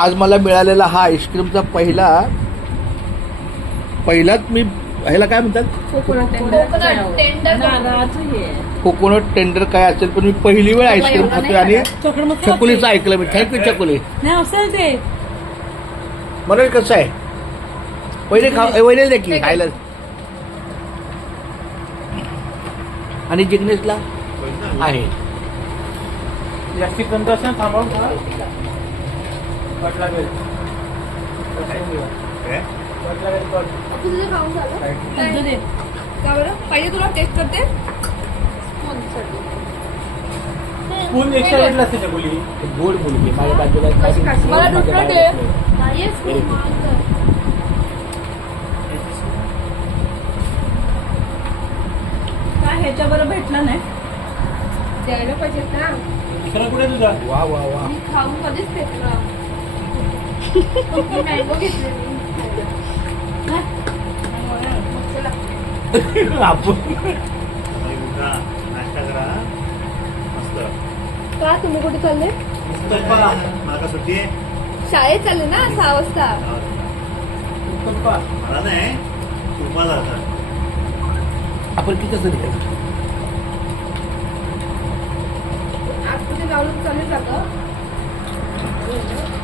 आज मला मिळालेला हा आईस्क्रीमचा पहिला पहिलाच मी ह्याला काय म्हणतात? कोकोनट टेंडर नारळाचं कोकोनट. टेंडर काय असेल पण मी पहिली वेळ आईस्क्रीम खातोय आणि चकुलीचं ऐकलं मी. थँक्यू चकुली. नाही असेल ते. म्हणून कसं आहे? पहिले खा की खायला. आणि जिग्नेशला? आहे. जास्ती कट लागेल. कट लागेल कट. तुझं खाऊन झालं तुझं दे. का बरं? पाहिजे तुला टेस्ट करते? स्पून एक्स्ट्रा भेटला असते गोड मुलगी माझ्या बाजूला? मला दुसरं. काय भेटला नाही? द्यायला पाहिजेत ना. दुसरा कुठे तुझा? वा वा वा. मी खाऊन कधीच चला. आपण नाश्ता करा मस्त का तुम्ही कुठे चालले? मला सुट्टी आहे शाळेत चालले ना सहा वाजता. उत्तप्पा मला नाही तुम्हाला आपण किती गावलं चालले जातं